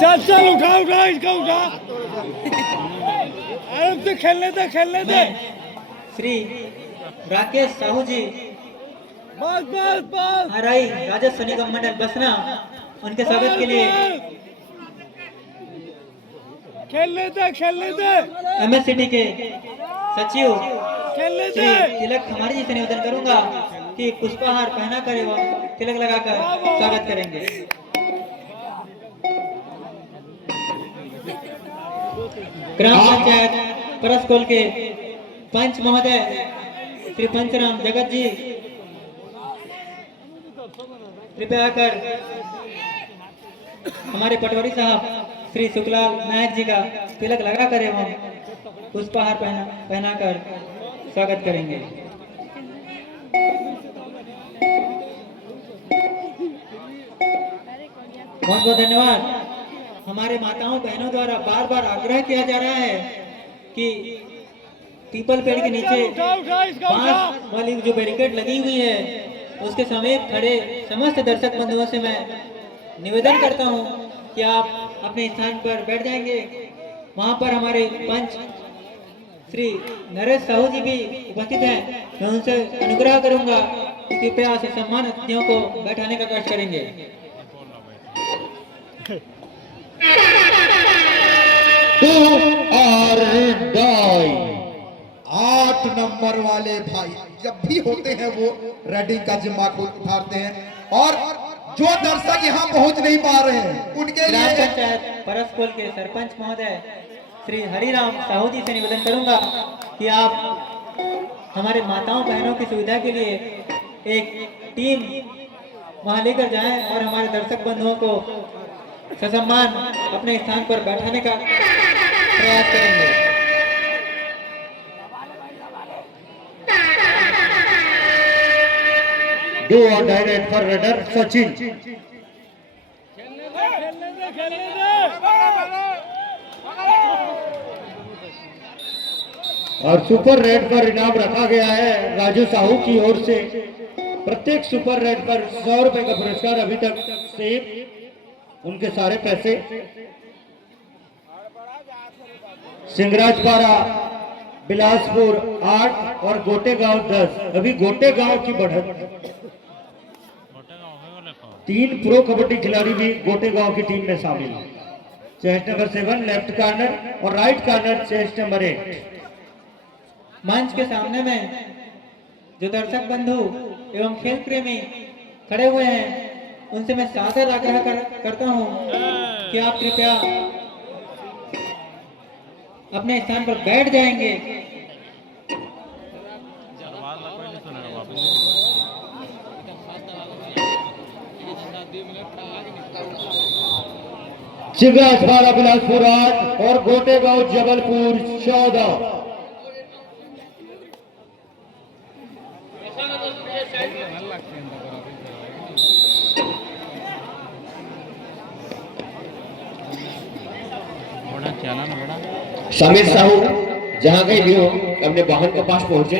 चल चल उठा उठा इसका उठा। आराम से खेलने दे। श्री राकेश साहू जी बस आरआई राजस्व निगम मंडल बसना, उनके स्वागत के लिए खेलने दे। एमएससीटी के सचिव खेलने श्री दे। तिलक हमारे जी से निवेदन करूंगा कि पुष्पहार पहना कर एवं तिलक लगाकर स्वागत करेंगे। ग्राम पंचायत परसकोल के पंच महोदय श्री पंचराम जगत जी कृपया आकर हमारे पटवारी साहब श्री शुक्लाल नायक जी का तिलक लगाकर एवं पुष्पहार पहनाकर स्वागत करेंगे। बहुत बहुत धन्यवाद। हमारे माताओं बहनों द्वारा बार बार आग्रह किया जा रहा है कि पीपल पेड़ के नीचे बांस वाली जो बैरिकेड लगी हुई है उसके समीप खड़े समस्त दर्शक बंधुओं से मैं निवेदन करता हूं कि आप अपने स्थान पर बैठ जाएंगे। वहां पर हमारे पंच श्री नरेश साहू जी भी उपस्थित हैं। मैं उनसे अनुग्रह करूंगा कि कृपया से सम्मान अतिथियों को बैठाने का कष्ट करेंगे। और 8 नंबर वाले भाई जब भी होते हैं वो रेडिंग का जिम्मा खुद उठाते हैं और जो दर्शक यहाँ पहुंच नहीं पा रहे हैं उनके लिए पंचायत परसकोल के सरपंच महोदय श्री हरिराम साहू जी से निवेदन करूंगा कि आप हमारे माताओं बहनों की सुविधा के लिए एक टीम वहां लेकर जाएं और हमारे दर्शक बंधुओं को ससम्मान अपने स्थान पर बैठाने का प्रयास करेंगे। डू और डायरेक्ट फॉर रेडर सचिन खेलने दे। और सुपर रेड पर इनाम रखा गया है राजू साहू की ओर से। प्रत्येक सुपर रेड पर 100 रुपए का पुरस्कार अभी तक से उनके सारे पैसे सिंगराजपारा बिलासपुर 8 और गोटेगांव 10। अभी गोटेगांव की बढ़त 3 प्रो कबड्डी खिलाड़ी भी गोटेगांव की टीम में शामिल है। चेस्ट नंबर 7 लेफ्ट कार्नर और राइट कार्नर चेस्ट नंबर 8। मंच के सामने में जो दर्शक बंधु एवं खेल प्रेमी खड़े हुए हैं उनसे मैं सादर आग्रह करता हूं कि आप कृपया अपने स्थान पर बैठ जाएंगे। सिंगराजपारा बिलासपुर 8 और गोटेगांव जबलपुर 14। समीर साहू जहां कहीं भी हो अपने वाहन के पास पहुंचे।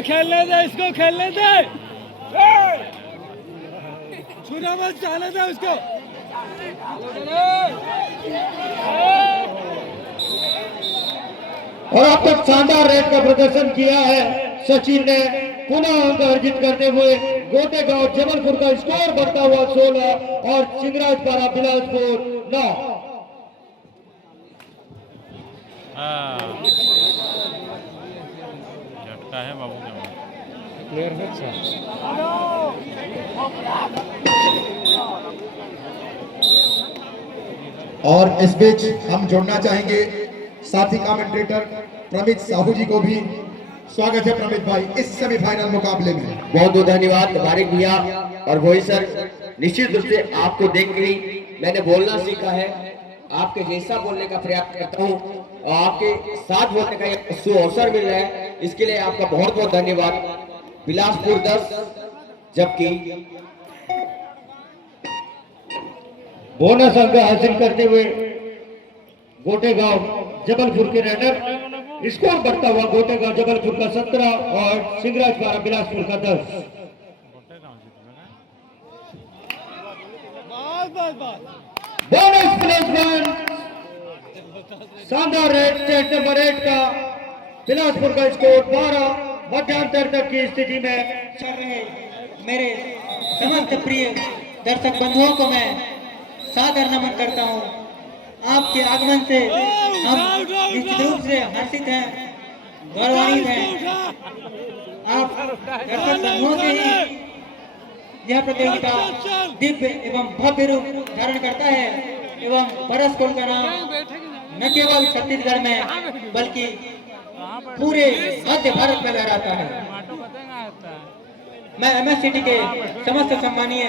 खेलने दे इसको खेलने दे। छुरा मत जाने दे उसको। और अब तक शानदार रेड का प्रदर्शन किया है सचिन ने। पुनः अंक अर्जित करते हुए गोटेगांव जबलपुर का स्कोर बढ़ता हुआ 16 और सिंगराजपारा बिलासपुर 9। झटका है बाबू के प्लेयर है। अच्छा और इस बीच हम जोड़ना चाहेंगे साथी कमेंटेटर प्रमित साहू जी को भी। स्वागत है प्रमित भाई इस सेमीफाइनल मुकाबले में। बहुत बहुत धन्यवाद बारिक भैया और वही सर। निश्चित रूप से आपको देख के ही मैंने बोलना सीखा है। आपके जैसा बोलने का प्रयास करता हूँ और आपके साथ बोलने का एक अवसर मिल रहा है, इसके लिए आपका बहुत बहुत धन्यवाद। बिलासपुर 10 जबकि बोनस अंक हासिल करते हुए गोटेगांव जबलपुर के रनर। स्कोर बढ़ता हुआ गोटेगांव जबलपुर का 17 और सिंगराजपारा बिलासपुर का 10। बोनस प्लेसमेंट शानदार रेड सेट नंबर 8 का बिलासपुर का स्कोर 12। मध्यांतर तक की स्थिति में चल रहे मेरे समस्त प्रिय दर्शक बंधुओं को मैं सादर नमन करता हूँ। आपके आगमन से हम निश्चित रूप से हर्षित हैं, गौरवान्वित हैं। आप दर्शक बंधुओं से ही यह प्रतियोगिता दिव्य एवं भव्य रूप धारण करता है एवं परस्पर का नाम न केवल छत्तीसगढ़ में बल्कि पूरे मध्य भारत में लहराता है। मैं MSCT के समस्त सम्मानीय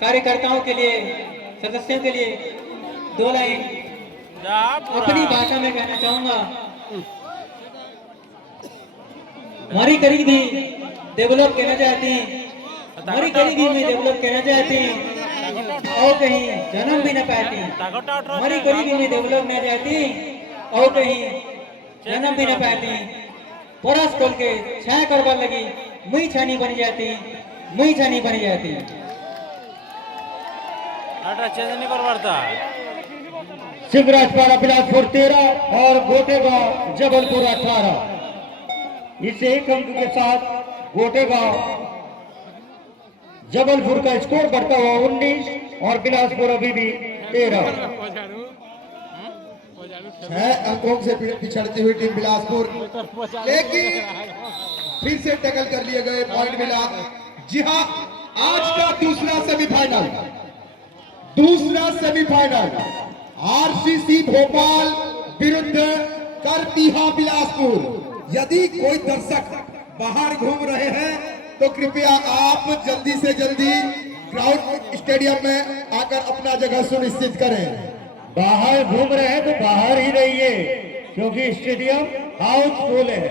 कार्यकर्ताओं के लिए, सदस्यों के लिए 2 लाइन अपनी भाषा में कहना चाहूंगा। हमारी करीबी डेवलप कहना चाहती, हमारी करीबी में डेवलप कहना चाहती और कहीं जन्म भी न पाती। हमारी करीबी में डेवलप न जाती और कहीं जन्म भी न पाती। परस खोल के छाया करवा लगी, मुई छानी बन जाती, मुई छानी बन जाती। सिंगराजपारा बिलासपुर 13 और गोटेगांव जबलपुर 18। इस एक अंक के साथ गोटेगांव जबलपुर का स्कोर बढ़ता हुआ 19 और बिलासपुर अभी भी 13। 6 अंकों से पिछड़ती हुई टीम बिलासपुर, लेकिन फिर से टैकल कर लिए गए, पॉइंट मिला। जी हां, आज का दूसरा सेमीफाइनल RCC भोपाल विरुद्ध करतीहा बिलासपुर। यदि कोई दर्शक बाहर घूम रहे हैं तो कृपया आप जल्दी से जल्दी ग्राउंड स्टेडियम में आकर अपना जगह सुनिश्चित करें। बाहर घूम रहे हैं तो बाहर ही रहिए क्योंकि स्टेडियम हाउसफुल है।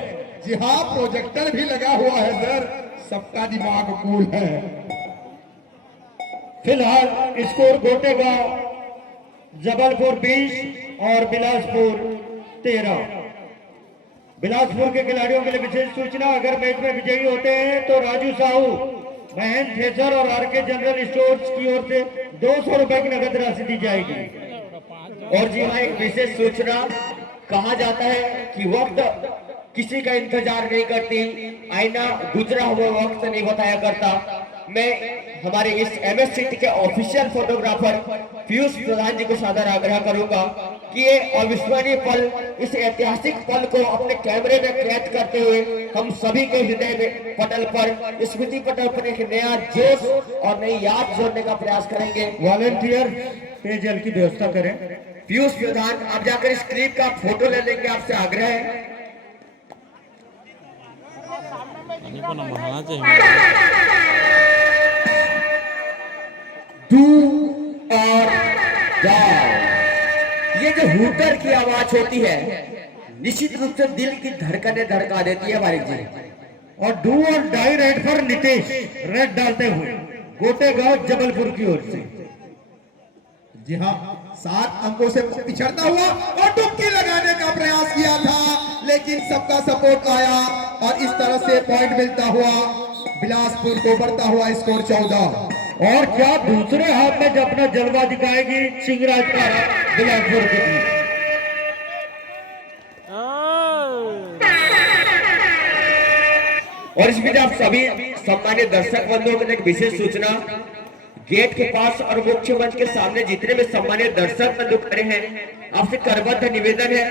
जी हाँ, प्रोजेक्टर भी लगा हुआ है सर, सबका दिमाग कूल है। फिलहाल स्कोर गोटेगांव जबलपुर 20 और बिलासपुर 13। बिलासपुर के खिलाड़ियों के लिए विशेष सूचना, अगर मैच में विजयी होते हैं तो राजू साहू, महेंद्र थ्रेसर और RK जनरल स्टोर्स की ओर से 200 रुपए की नगद राशि दी जाएगी। और जी हाँ, एक विशेष सूचना, कहा जाता है कि वक्त किसी का इंतजार नहीं करती, आईना गुजरा हुआ वक्त नहीं बताया करता। मैं हमारे इस MSCT के ऑफिशियल फोटोग्राफर पीयूष प्रधान जी को सादर आग्रह करूंगा कि ये अविस्मरणीय पल, इस ऐतिहासिक पल को अपने कैमरे में कैद करते हुए हम सभी के हृदय में पटल पर, स्मृति पटल पर एक नया जोश और नई याद जोड़ने का प्रयास करेंगे। वॉलंटियर पेयजल की व्यवस्था करें। पीयूष प्रधान, आप जाकर इस क्लिप का फोटो ले लेंगे, आपसे आग्रह है। डू और डाई, ये जो हूटर की आवाज होती है निश्चित रूप से दिल की धड़कनें धड़का देती है बारिक जी। और डू और डाई रेड पर नितेश रेड डालते हुए गोटेगांव जबलपुर की ओर से। जी हाँ, 7 अंकों से पिछड़ता हुआ और डुबकी लगाने का प्रयास किया था, लेकिन सबका सपोर्ट आया और इस तरह से पॉइंट मिलता हुआ बिलासपुर को बढ़ता हुआ स्कोर 14। और क्या दूसरे हाथ में जब अपना जलवा दिखाएगी सिंगराजपारा बिलासपुर की टीम। और इस बीच आप सभी सम्मानित दर्शक बंधुओं को एक विशेष सूचना, गेट के पास और मुख्य मंच के सामने जितने भी सम्मानित दर्शक बंधु खड़े हैं, आपसे करबद्ध निवेदन है,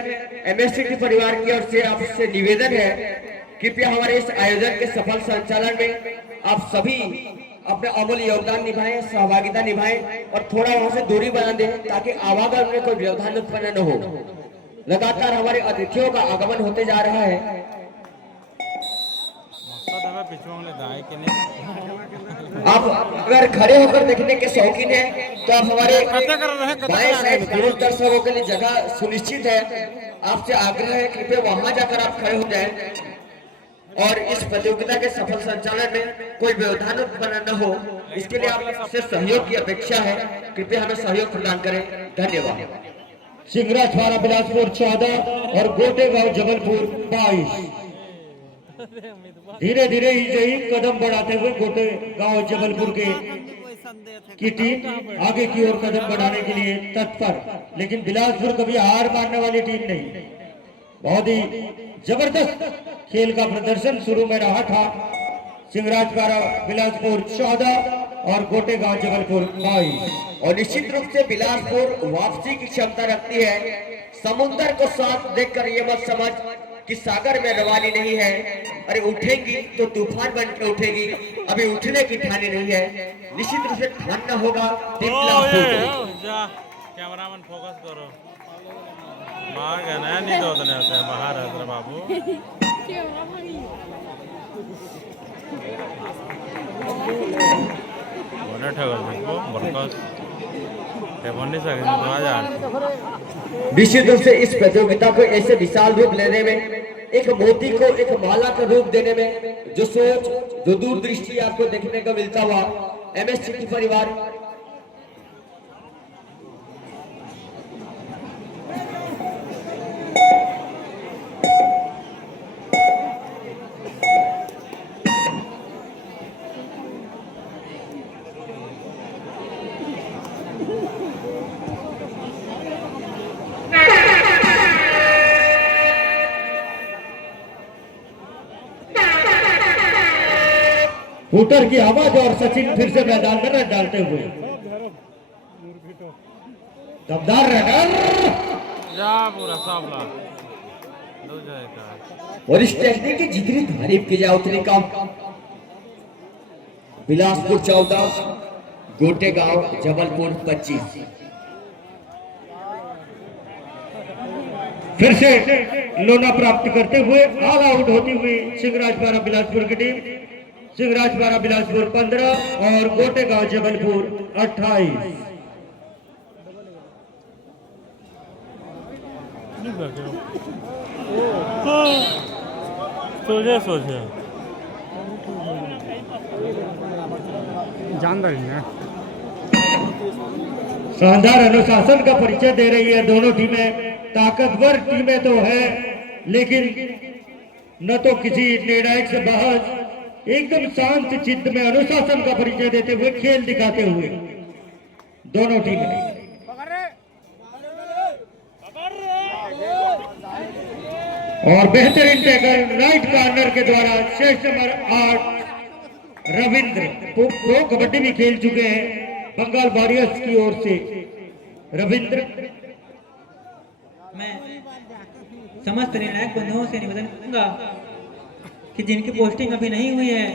MSCT परिवार की ओर से आपसे निवेदन है, कृपया हमारे इस आयोजन के सफल संचालन में आप सभी अपने अमूल्य योगदान निभाएं, सहभागिता निभाएं और थोड़ा वहां से दूरी बना दें ताकि आवागमन में कोई व्यवधान उत्पन्न न हो। लगातार हमारे अतिथियों का आगमन होते जा रहा है। आप अगर खड़े होकर देखने के शौकीन हैं तो आप हमारे बाएं साइड पुरुष दर्शकों के लिए जगह सुनिश्चित है, आपसे आग्रह है कृपया वहां जाकर आप खड़े हो जाएं और इस प्रतियोगिता के सफल संचालन में कोई व्यवधान उत्पन्न न हो, इसके लिए आपसे सहयोग की अपेक्षा है, कृपया हमें सहयोग प्रदान करें। धन्यवाद। सिंगराजवाड़ा बिलासपुर 14 और गोटेगांव जबलपुर 22। धीरे धीरे ही सही कदम बढ़ाते हुए गोटेगांव जबलपुर की टीम आगे की ओर कदम बढ़ाने के लिए तत्पर, लेकिन बिलासपुर कभी हार मानने वाली टीम नहीं। बहुत ही जबरदस्त खेल का प्रदर्शन शुरू में रहा था। सिंगराजवाड़ा बिलासपुर 14 और गोटेगांव जबलपुर 22। और निश्चित रूप से बिलासपुर वापसी की क्षमता रखती है। समुद्र को साथ देखकर ये मत समझ कि सागर में रवानी नहीं है, अरे उठेगी तो तूफान बन के उठेगी, अभी उठने की ठानी नहीं है। निश्चित रूप से ठानना होगा कैमरामैन फोकस करो। नहीं तो बाहर है बाबू। निश्चित रूप से इस प्रतियोगिता को ऐसे विशाल रूप लेने में, एक मोती को एक माला का रूप देने में जो सोच, जो दूरदृष्टि आपको देखने को मिलता हुआ MS सिटी परिवार शूटर की आवाज और सचिन फिर से मैदान में रन डालते हुए। दमदार रनर और इस टेक्निक की जितनी तारीफ की जाए उतनी कम। बिलासपुर 14 गोटेगांव जबलपुर 25। फिर से लोना प्राप्त करते हुए ऑल आउट होती हुई सिंगराजवाड़ा बिलासपुर की टीम। सिंगराजवाड़ा बिलासपुर 15 और गोटेगांव जबलपुर 28। सोचे जानदार है। शानदार अनुशासन का परिचय दे रही है दोनों टीमें। ताकतवर टीमें तो है, लेकिन न तो किसी निर्णायक से बहस, एकदम शांत चित्त में अनुशासन का परिचय देते हुए खेल दिखाते हुए दोनों टीमें। और बेहतरीन टैकल राइट कॉर्नर के द्वारा शेष नंबर 8 रविंद्र, प्रो कबड्डी भी खेल चुके हैं बंगाल वॉरियर्स की ओर से रविंद्र। मैं समस्त निर्णायक बंधुओं से निवेदन करूंगा कि जिनकी पोस्टिंग अभी नहीं हुई है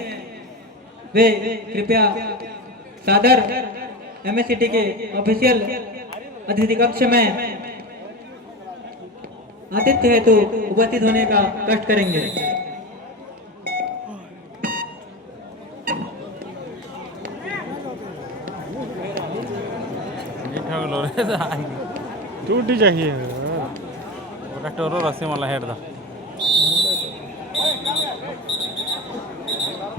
वे कृपया सादर MS सिटी के ऑफिशियल अतिथि कक्ष में आतिथ्य हेतु उपस्थित होने का कष्ट करेंगे। टूटी चाहिए टोरो रस्सी मला हेड दा।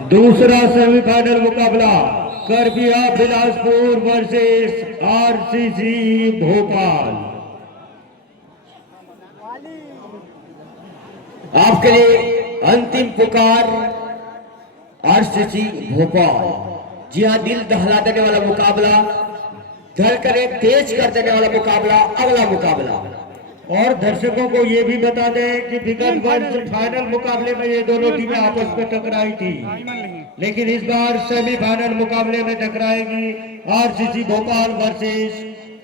दूसरा सेमीफाइनल मुकाबला करबिया बिलासपुर वर्सेस RCC भोपाल। आपके लिए अंतिम पुकार RCC भोपाल। जी हाँ, दिल दहला देने वाला मुकाबला, धड़कनें तेज कर देने वाला मुकाबला, अगला मुकाबला। और दर्शकों को ये भी बता दें कि विगत वर्ष फाइनल मुकाबले में ये दोनों टीमें आपस में टकराई थी, लेकिन इस बार सेमीफाइनल मुकाबले में टकराएगी RCC भोपाल वर्सेस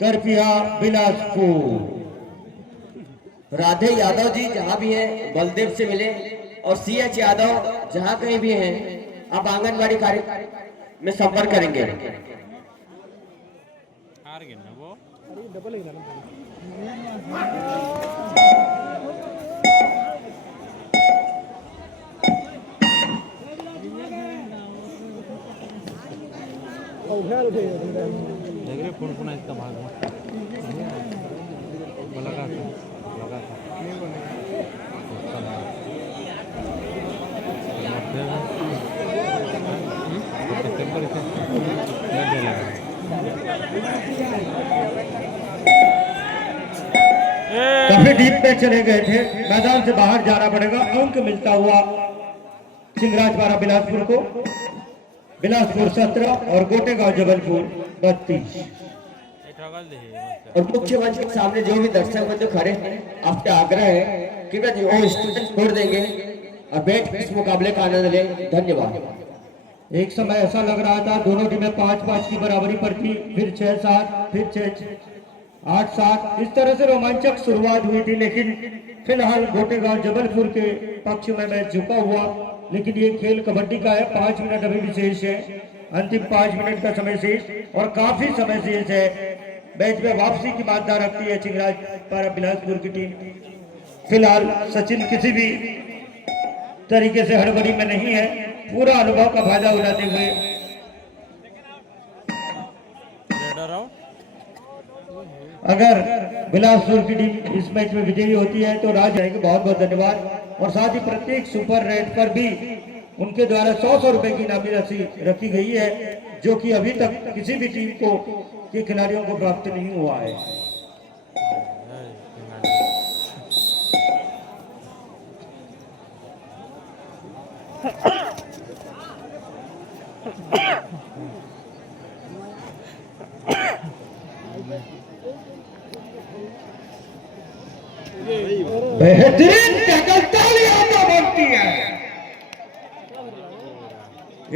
करबिया बिलासपुर। राधे यादव जी जहां भी हैं बलदेव से मिले, और CH यादव जहां कहीं भी हैं आप आंगनबाड़ी कार्य में संपर्क करेंगे। हार गए ना वो देख रहे फोन पुनः इसका भाग लगा काफी डीप में चले गए थे, मैदान से बाहर जाना पड़ेगा। अंक मिलता हुआ चिंगराजपारा बिलासपुर को, बिलासपुर 17 और गोटेगांव जबलपुर 32। और मुख्य मंच के सामने जो भी दर्शक बंधु खड़े हैं, आपसे आग्रह है कि वे वो स्टूडेंट छोड़ देंगे और बैठ इस मुकाबले का आनंद लें। धन्यवाद। एक समय ऐसा लग रहा था दोनों टीमें 5-5 की बराबरी पर थी, फिर 6-7, फिर 8-7, इस तरह से रोमांचक शुरुआत हुई थी। लेकिन फिलहाल गोटेगांव जबलपुर के पक्ष में मैच झुका हुआ। लेकिन ये खेल कबड्डी का है, 5 मिनट अभी भी शेष है, अंतिम 5 मिनट का समय शेष और काफी समय शेष है। मैच में वापसी की मान्यता रखती है चिंगराजपारा बिलासपुर की टीम। फिलहाल सचिन किसी भी तरीके से हड़बड़ी में नहीं है, पूरा अनुभव का फायदा उठाते हुए। अगर बिलासपुर की टीम इस मैच में विजयी होती है तो राज जाएगी। बहुत बहुत धन्यवाद। और साथ ही प्रत्येक सुपर रेड पर भी उनके द्वारा 100 रुपए की इनामी राशि रखी गई है, जो कि अभी तक किसी भी टीम को के खिलाड़ियों को प्राप्त नहीं हुआ है। बेहतरीन टैकल, तालियां तो बनती है।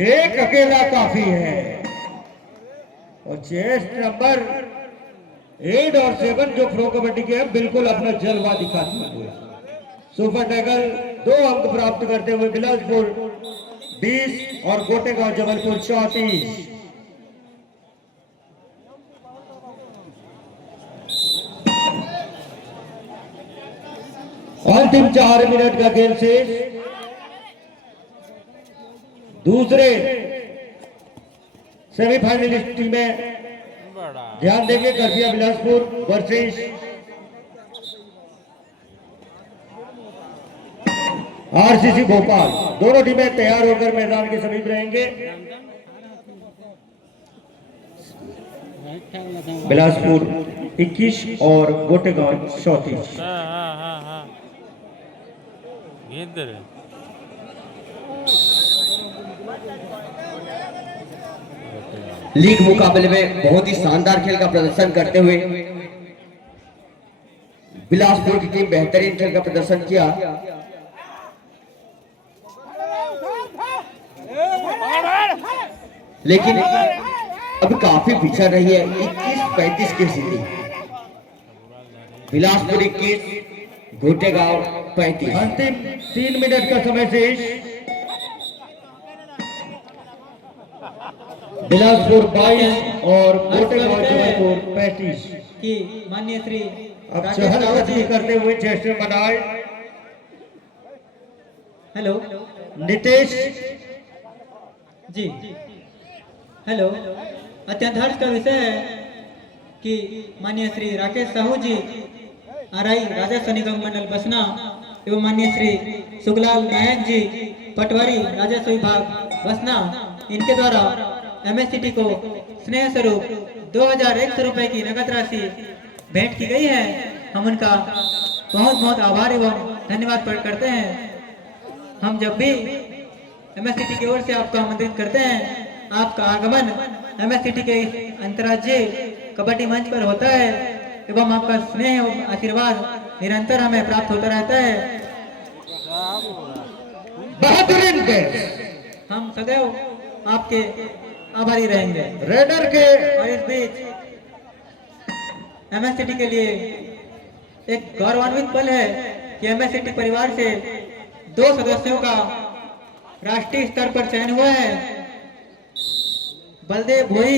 एक अकेला काफी है। और चेस्ट नंबर 8 और 7 जो प्रो कबड्डी के हैं, बिल्कुल अपना जलवा दिखाते हुए सुपर टैकल 2 अंक प्राप्त करते हुए बिलासपुर 20 और गोटेगांव जबलपुर 34। अंतिम 4 मिनट का खेल शेष। दूसरे सेमीफाइनलिस्ट टीमें ध्यान देंगे। करबिया बिलासपुर वर्सेस आरसीसी भोपाल। दोनों टीमें तैयार होकर मैदान के समीप रहेंगे। बिलासपुर 21 और गोटेगांव 34। लीग मुकाबले में बहुत ही शानदार खेल का प्रदर्शन करते हुए बिलासपुर की टीम बेहतरीन खेल का प्रदर्शन किया। लेकिन अब काफी पिछड़ रही है। 21-35 की स्थिति। बिलासपुर 21, गोटेगांव 35। अंतिम 3 मिनट का समय शेष। बिलासपुर 22 और गोटेगांव जबलपुर 35 कि माननीय श्री अब शहरवासी करते हुए चेष्टे बनाए। हेलो नितेश जी, हेलो। अत्यंत हर्ष का विषय है कि माननीय श्री राकेश साहू जी आरआई राजस्व निगम मंडल बसना एवं माननीय श्री सुखलाल नायक जी पटवारी राजस्व विभाग बसना, इनके द्वारा एमएससीटी को स्नेह स्वरूप 2100 रुपए की नगद राशि भेंट की गई है। हम उनका बहुत बहुत आभार एवं धन्यवाद प्रकट करते हैं। हम जब भी एमएससीटी की ओर से आपको आमंत्रित करते हैं, आपका आगमन एमएससीटी के अंतर्राज्यीय कबड्डी मंच पर होता है एवं आपका स्नेह एवं आशीर्वाद निरंतर हमें प्राप्त होता रहता है। बेहतरीन खेल। हम सदैव आपके आभारी रहेंगे। रेडर के और इस बीच एमएससीटी के लिए एक गौरवान्वित पल है कि एमएससीटी परिवार से 2 सदस्यों का राष्ट्रीय स्तर पर चयन हुआ है। बलदेव भोई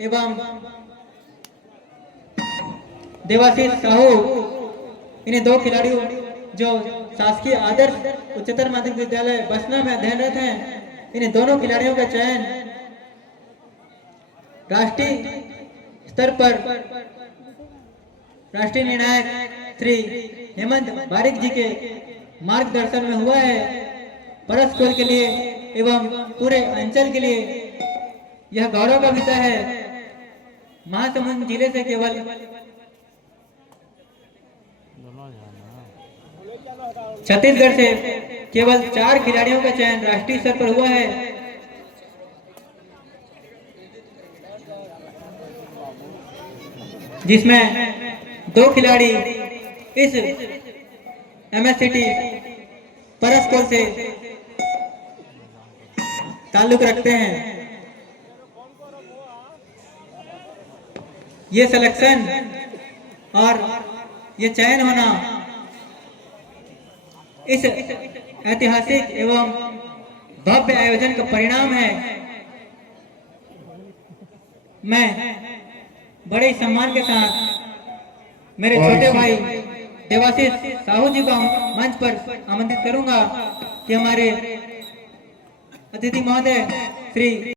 एवं देवाशीष साहू, इन्हें 2 खिलाड़ियों जो शासकीय आदर्श उच्चतर माध्यमिक विद्यालय बसना में अध्ययनरत हैं, इन्हें दोनों खिलाड़ियों का चयन राष्ट्रीय स्तर पर राष्ट्रीय निर्णायक श्री हेमंत बारिक जी के मार्गदर्शन में हुआ है। परस स्कूल के लिए एवं पूरे अंचल के लिए यह गौरव का विषय है। महासमुंद जिले से केवल छत्तीसगढ़ से केवल 4 खिलाड़ियों का चयन राष्ट्रीय स्तर पर हुआ है, जिसमें 2 खिलाड़ी इस MSCT परस्कोल से ताल्लुक रखते हैं। ये सिलेक्शन और ये चयन होना इस ऐतिहासिक एवं भव्य आयोजन का परिणाम है। मैं बड़े ही सम्मान के साथ मेरे छोटे भाई देवाशीष साहू जी को मंच पर आमंत्रित करूंगा कि हमारे अतिथि महोदय श्री